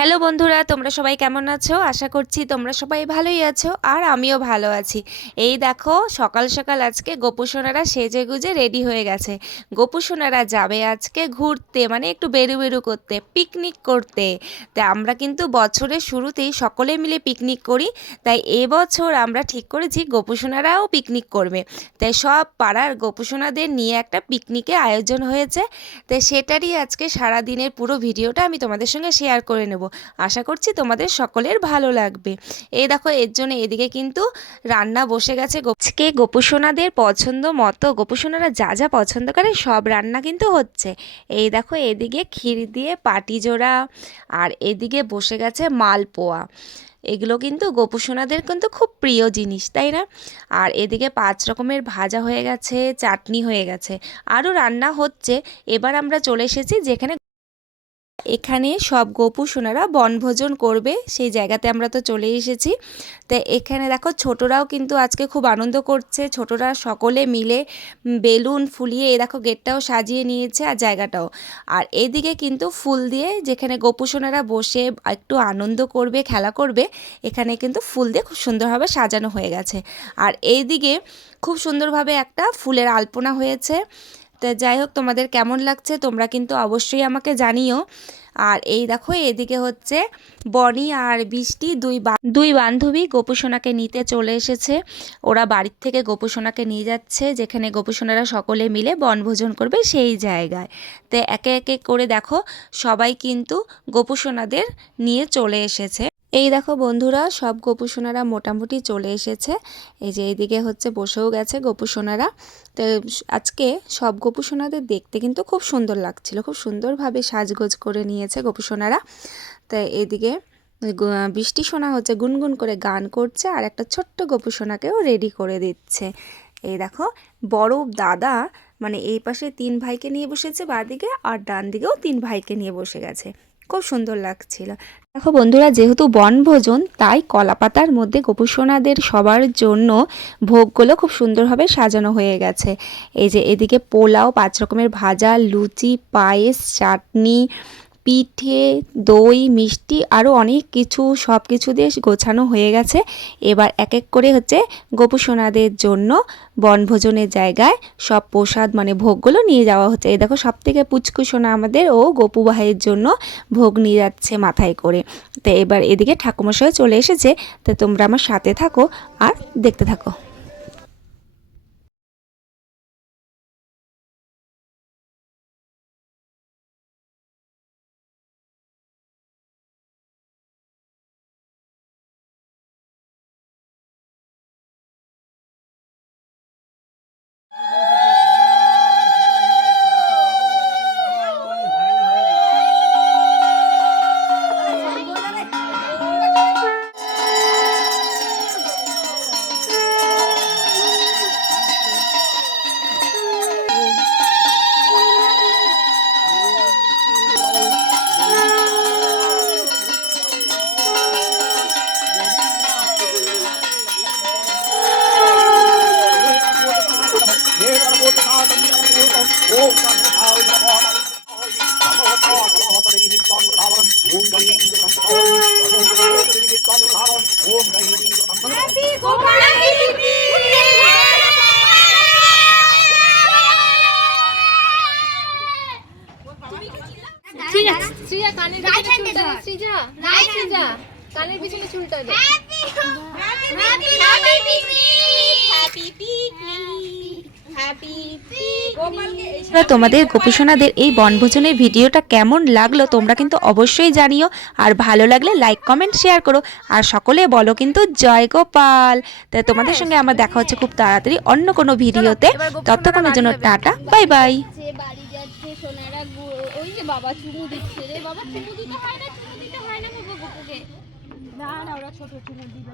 Hello বন্ধুরা, তোমরা সবাই কেমন আছো? আশা করছি তোমরা সবাই ভালোই আছো আর আমিও ভালো আছি। এই দেখো, সকাল সকাল আজকে গোপুসোনারা সেজে গুজে রেডি হয়ে গেছে। গোপুসোনারা যাবে আজকে ঘুরতে মানে একটু বেরু বেরু করতে পিকনিক করতে। তাই আমরা কিন্তু বছরের শুরুতেই সকলে মিলে পিকনিক করি, তাই এবছর আমরা ঠিক করেছি গোপুসোনারাও পিকনিক করবে। তাই সব পাড়ার গোপুসোনাদের নিয়ে একটা পিকনিকের আয়োজন হয়েছে। তাই সেটারই আজকে সারা দিনের পুরো ভিডিওটা আমি তোমাদের সঙ্গে শেয়ার করে নেব। আশা করছি তোমাদের সকলের ভালো লাগবে। এই দেখো, এর জন্য এদিকে কিন্তু রান্না বসে গেছে। আজকে গোপুসোনাদের পছন্দ মতো, গোপুসোনারা যা যা পছন্দ করে সব রান্না কিন্তু হচ্ছে। এই দেখো, এদিকে ক্ষীর দিয়ে পাটি জোড়া আর এদিকে বসে গেছে মালপোয়া। এগুলো কিন্তু গোপুসোনাদের কিন্তু খুব প্রিয় জিনিস, তাই না? আর এদিকে পাঁচ রকমের ভাজা হয়ে গেছে, চাটনি হয়ে গেছে। আরও রান্না হচ্ছে। এবার আমরা চলে এসেছি যেখানে এখানে সব গোপু সোনারা বনভোজন করবে, সেই জায়গাতে আমরা তো চলে এসেছি। তো এখানে দেখো ছোটরাও কিন্তু আজকে খুব আনন্দ করছে, ছোটরা সকলে মিলে বেলুন ফুলিয়ে এই দেখো গেটটাও সাজিয়ে নিয়েছে আর জায়গাটাও। আর এদিকে কিন্তু ফুল দিয়ে যেখানে গোপু সোনারা বসে একটু আনন্দ করবে, খেলা করবে, এখানে কিন্তু ফুল দিয়ে খুব সুন্দরভাবে সাজানো হয়ে গেছে। আর এইদিকে খুব সুন্দরভাবে একটা ফুলের আলপনা হয়েছে। তা যাই হোক, তোমাদের কেমন লাগছে তোমরা কিন্তু অবশ্যই আমাকে জানিও। আর এই দেখো, এদিকে হচ্ছে বনি আর বৃষ্টি, দুই দুই বান্ধবী গোপুসোনাকে নিতে চলে এসেছে। ওরা বাড়ির থেকে গোপুসোনাকে নিয়ে যাচ্ছে, যেখানে গোপুসোনারা সকলে মিলে বনভোজন করবে সেই জায়গায়। তো একে একে করে দেখো, সবাই কিন্তু গোপুসোনাদের নিয়ে চলে এসেছে। এই দেখো বন্ধুরা, সব গোপুসোনারা মোটামুটি চলে এসেছে। এই যে এইদিকে হচ্ছে বসেও গেছে গোপুসোনারা তো আজকে সব গোপুসোনাদের দেখতে কিন্তু খুব সুন্দর লাগছিল, খুব সুন্দরভাবে সাজগোজ করে নিয়েছে গোপুসোনারা তো এদিকে বৃষ্টি সোনা হচ্ছে গুনগুন করে গান করছে আর একটা ছোট্ট গোপুসোনাকেও রেডি করে দিচ্ছে। এই দেখো, বড় দাদা মানে এই পাশে তিন ভাইকে নিয়ে বসেছে, বাদিকে আর ডান দিকেও তিন ভাইকে নিয়ে বসে গেছে। খুব সুন্দর লাগছিল। দেখো বন্ধুরা, যেহেতু বনভোজন, তাই কলাপাতার মধ্যে গোপুসোনাদের সবার জন্য ভোগগুলো খুব সুন্দরভাবে সাজানো হয়ে গেছে। এই যে এদিকে পোলাও, পাঁচ রকমের ভাজা, লুচি, পায়েস, চাটনি পিঠে, দই, মিষ্টি আরও অনেক কিছু সব কিছু দিয়ে গোছানো হয়ে গেছে। এবার এক এক করে হচ্ছে গোপুসোনাদের জন্য বনভোজনের জায়গায় সব প্রসাদ মানে ভোগগুলো নিয়ে যাওয়া হচ্ছে। এই দেখো সব থেকে পুচকু সোনা আমাদের ও গোপু ভাইয়ের জন্য ভোগ নিয়ে যাচ্ছে মাথায় করে। তো এবার এদিকে ঠাকুমশাই চলে এসেছে। তো তোমরা আমার সাথে থাকো আর দেখতে থাকো। কানের পিছনে চুলটা দে কানের পিছনে চুলটা দে বন্ধুরা, তোমাদের গোপীসোনাদের এই বনভোজনের ভিডিওটা কেমন লাগল তোমরা কিন্তু অবশ্যই জানিও। আর ভালো লাগলে লাইক কমেন্ট শেয়ার করো। আর সকলে বলো কিন্তু জয় গোপাল। তাই তোমাদের সঙ্গে আমার দেখা হচ্ছে খুব তাড়াতাড়ি অন্য কোনো ভিডিওতে। ততক্ষণের জন্য টাটা বাই বাই বাবা চুমু দিচ্ছে রে। বাবা, চুমু দিতে হয় না, চুমু দিতে হয় না বাবা না না, ওরা ছোট, চুমু দিবে।